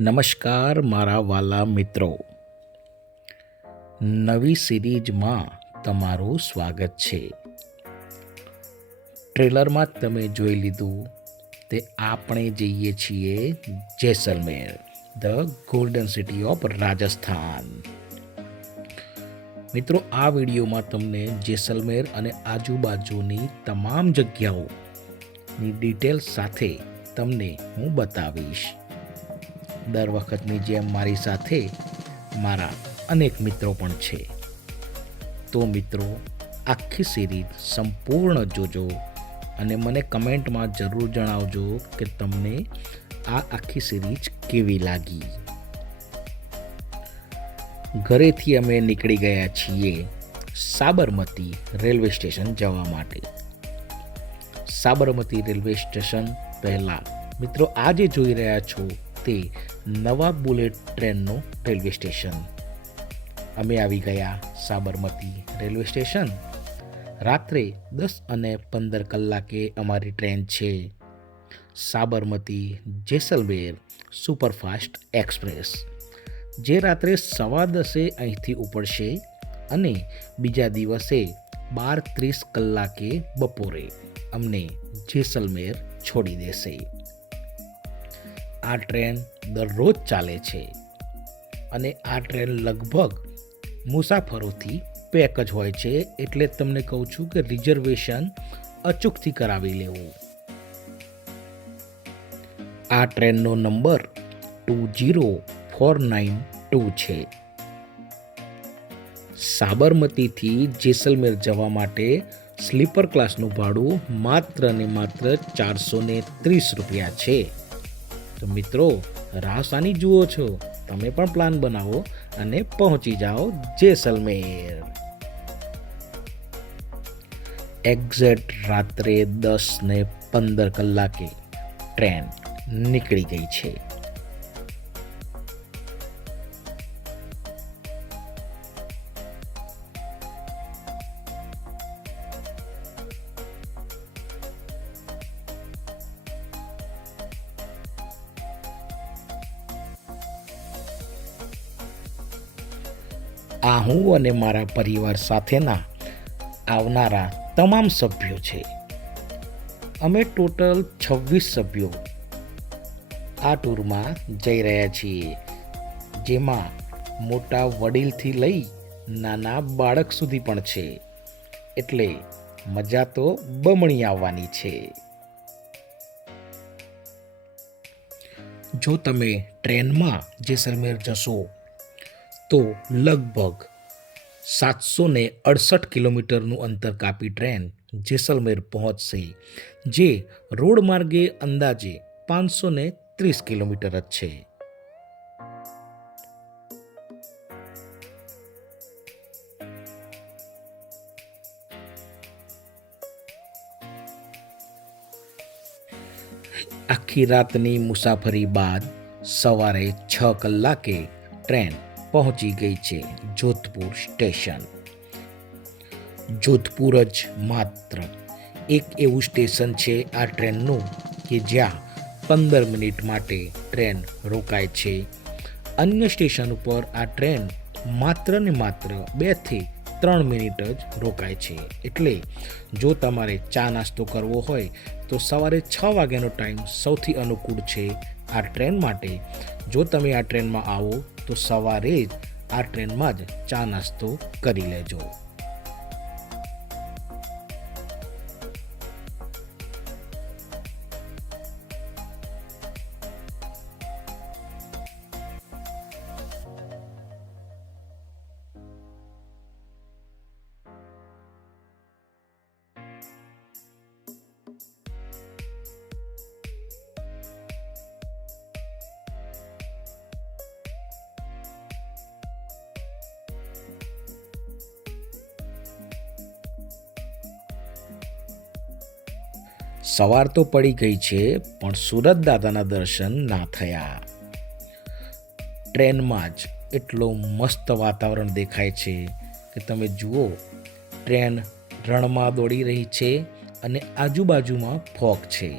નમસ્કાર મારા વાલા મિત્રો, નવી સિરીઝમાં તમારું સ્વાગત છે. ટ્રેલરમાં તમે જોઈ લીધું તે આપણે જઈએ છીએ Jaisalmer, the golden city of Rajasthan. મિત્રો, આ વિડીયોમાં તમને જેસલમેર અને આજુબાજુની તમામ જગ્યાઓની ડિટેલ્સ સાથે તમને હું બતાવીશ. દર વખતની જેમ મારી સાથે મારા અનેક મિત્રો પણ છે. તો મિત્રો, આખી સિરીઝ સંપૂર્ણ જોજો અને મને કમેન્ટમાં જરૂર જણાવજો કે તમને આ આખી સિરીઝ કેવી લાગી. ઘરેથી અમે નીકળી ગયા છીએ સાબરમતી રેલવે સ્ટેશન જવા માટે. સાબરમતી રેલવે સ્ટેશન પહેલાં મિત્રો, આજે જોઈ રહ્યા છો તે નવા બુલેટ ટ્રેનનું રેલવે સ્ટેશન. અમે આવી ગયા સાબરમતી રેલવે સ્ટેશન. રાત્રે 10:15 કલાકે અમારી ટ્રેન છે, સાબરમતી જેસલમેર સુપરફાસ્ટ એક્સપ્રેસ, જે રાત્રે 10:15 અહીંથી ઉપડશે અને બીજા દિવસે 12:30 કલાકે બપોરે અમને જેસલમેર છોડી દેશે. આ ટ્રેન દરરોજ ચાલે છે અને આ ટ્રેન લગભગ મુસાફરોથી પેક જ હોય છે, એટલે તમને કહું છું કે રિઝર્વેશન અચૂકથી કરાવી લેવું. આ ટ્રેનનો નંબર 20492 છે. સાબરમતીથી જેસલમેર જવા માટે સ્લીપર ક્લાસનું ભાડું માત્ર ને માત્ર 430 રૂપિયા છે. તો મિત્રો, રાહ શાની જુઓ છો? તમે પણ પ્લાન બનાવો અને પહોંચી જાઓ જેસલમેર. એક્ઝેક્ટ રાત્રે 10:15 કલાકે ટ્રેન નીકળી ગઈ છે. આ હું અને મારા પરિવાર સાથેના આવનારા તમામ સભ્યો છે. અમે ટોટલ 26 સભ્યો આ ટૂરમાં જઈ રહ્યા છીએ, જેમાં મોટા વડીલથી લઈ નાના બાળક સુધી પણ છે. એટલે મજા તો બમણી આવવાની છે. જો તમે ટ્રેનમાં જેસલમેર જશો તો લગભગ 768 કિલોમીટરનું અંતર કાપી ટ્રેન જેસલમેર પહોંચશે, જે રોડ માર્ગે અંદાજે 530 કિલોમીટર જ છે. આખી રાતની મુસાફરી બાદ સવારે 6 કલાકે ટ્રેન પહોંચી ગઈ છે જોધપુર સ્ટેશન. જોધપુર જ માત્ર એક એવું સ્ટેશન છે આ ટ્રેનનું કે જ્યાં 15 મિનિટ માટે ટ્રેન રોકાય છે. અન્ય સ્ટેશન ઉપર આ ટ્રેન માત્ર ને માત્ર 2 થી 3 મિનિટ જ રોકાય છે. એટલે જો તમારે ચા નાસ્તો કરવો હોય તો સવારે 6 વાગ્યાનો ટાઈમ સૌથી અનુકૂળ છે આ ટ્રેન માટે. જો તમે આ ટ્રેનમાં આવો તો સવારે જ આ ટ્રેનમાં જ ચા નાસ્તો કરી લેજો. સવાર તો પડી ગઈ છે, પણ સુરત દાદાના દર્શન ના થયા. ટ્રેનમાં જ એટલો મસ્ત વાતાવરણ દેખાય છે કે તમે જુઓ, ટ્રેન રણમાં દોડી રહી છે અને આજુબાજુમાં ફોગ છે.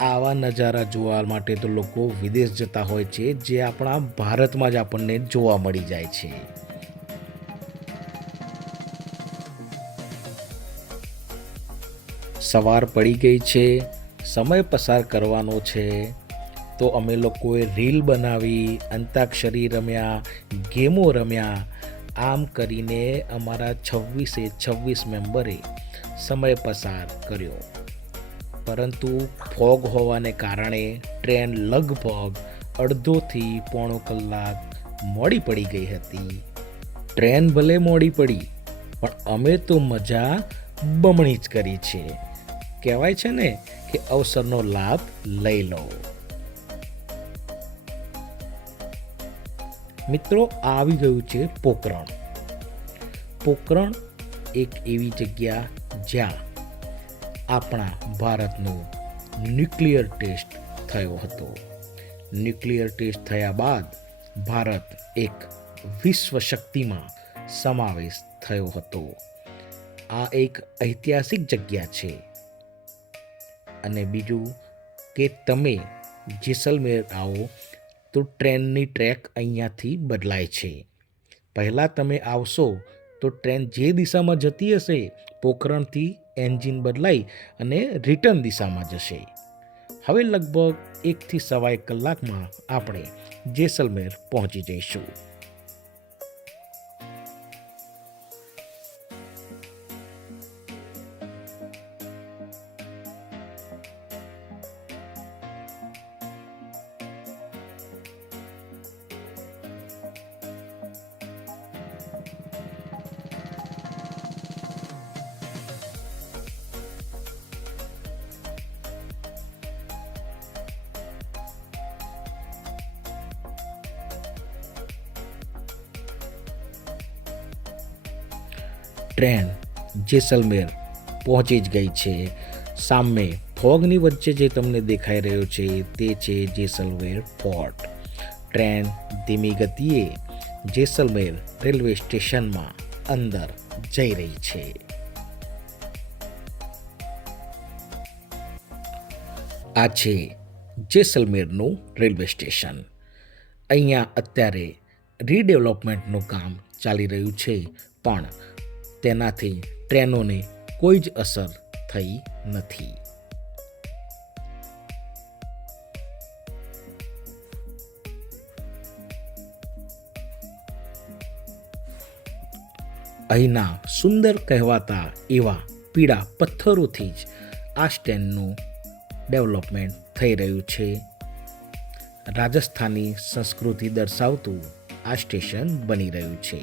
આવા નજારા જોવા માટે તો લોકો વિદેશ જતા હોય છે, જે આપણા ભારતમાં જ આપણને જોવા મળી જાય છે. સવાર પડી ગઈ છે, સમય પસાર કરવાનો છે, તો અમે લોકોએ રીલ બનાવી, અંતાક્ષરી રમ્યા, ગેમો રમ્યા. આમ કરીને અમારા 26 મેમ્બરે સમય પસાર કર્યો. પરંતુ ફોગ હોવાને કારણે ટ્રેન લગભગ અડધોથી પોણો કલાક મોડી પડી ગઈ હતી. ટ્રેન ભલે મોડી પડી, પણ અમે તો મજા બમણી જ કરી છે. કહેવાય છે ને કે અવસરનો લાભ લઈ લો. મિત્રો, આવી ગયું છે પોખરણ. પોખરણ એક એવી જગ્યા જ્યાં આપણા ભારતનો ન્યુક્લિયર ટેસ્ટ થયો હતો. ન્યુક્લિયર ટેસ્ટ થયા બાદ ભારત એક વિશ્વ શક્તિમાં સમાવેશ થયો હતો. આ એક ઐતિહાસિક જગ્યા છે. અને બીજું કે તમે જેસલમેર આવો તો ટ્રેનની ટ્રેક અહીંયાથી બદલાય છે. પહેલાં તમે આવશો તો ટ્રેન જે દિશામાં જતી હશે, પોખરણથી એન્જિન બદલાઈ અને રિટર્ન દિશામાં જશે. હવે લગભગ 1 થી સવા 1 કલાકમાં આપણે જેસલમેર પહોંચી જઈશું. ટ્રેન જેસલમેર પહોંચી જ ગઈ છે. સામે ફોગની વચ્ચે જે તમને દેખાઈ રહ્યો છે તે છે જેસલમેર ફોર્ટ. ટ્રેન ધીમી ગતિએ જેસલમેર રેલવે સ્ટેશનમાં અંદર જઈ રહી છે. આ છે જેસલમેરનું રેલવે સ્ટેશન. અહીંયા અત્યારે રીડેવલપમેન્ટનું કામ ચાલી રહ્યું છે, પણ તેનાથી ટ્રેનોને કોઈ જ અસર થઈ નથી. અહીંના સુંદર કહેવાતા એવા પીળા પથ્થરોથી જ આ સ્ટેશનનું ડેવલપમેન્ટ થઈ રહ્યું છે. રાજસ્થાની સંસ્કૃતિ દર્શાવતું આ સ્ટેશન બની રહ્યું છે.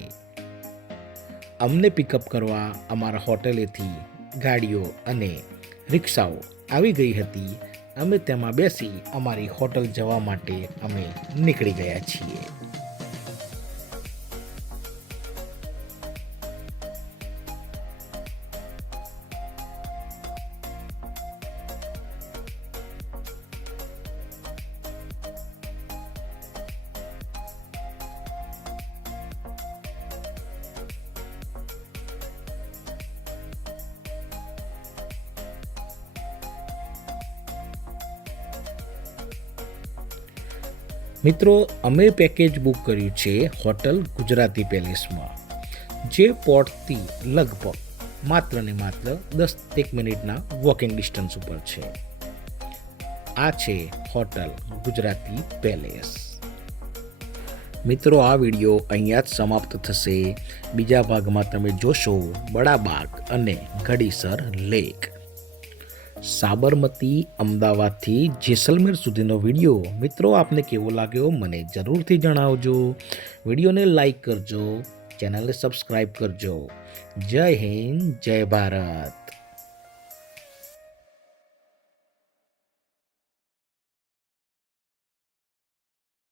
અમને પિકઅપ કરવા અમારા હોટેલેથી ગાડીઓ અને રિક્ષાઓ આવી ગઈ હતી. અમે તેમાં બેસી અમારી હોટલ જવા માટે અમે નીકળી ગયા છીએ. મિત્રો, અમે પેકેજ બુક કર્યું છે હોટલ ગુજરાતી પેલેસમાં, જે પોર્ટથી લગભગ માત્ર ને માત્ર 10 મિનિટના વોકિંગ ડિસ્ટન્સ ઉપર છે. આ છે હોટલ ગુજરાતી પેલેસ. મિત્રો, આ વિડીયો અહીંયા જ સમાપ્ત થશે. બીજા ભાગમાં તમે જોશો બડાબાગ અને ઘડીસર લેક. સાબરમતી અમદાવાદથી જેસલમેર સુધીનો વિડીયો મિત્રો આપને કેવો લાગ્યો મને જરૂરથી જણાવજો. વિડીયોને લાઈક કરજો, ચેનલને સબસ્ક્રાઈબ કરજો. જય હિન્દ, જય ભારત.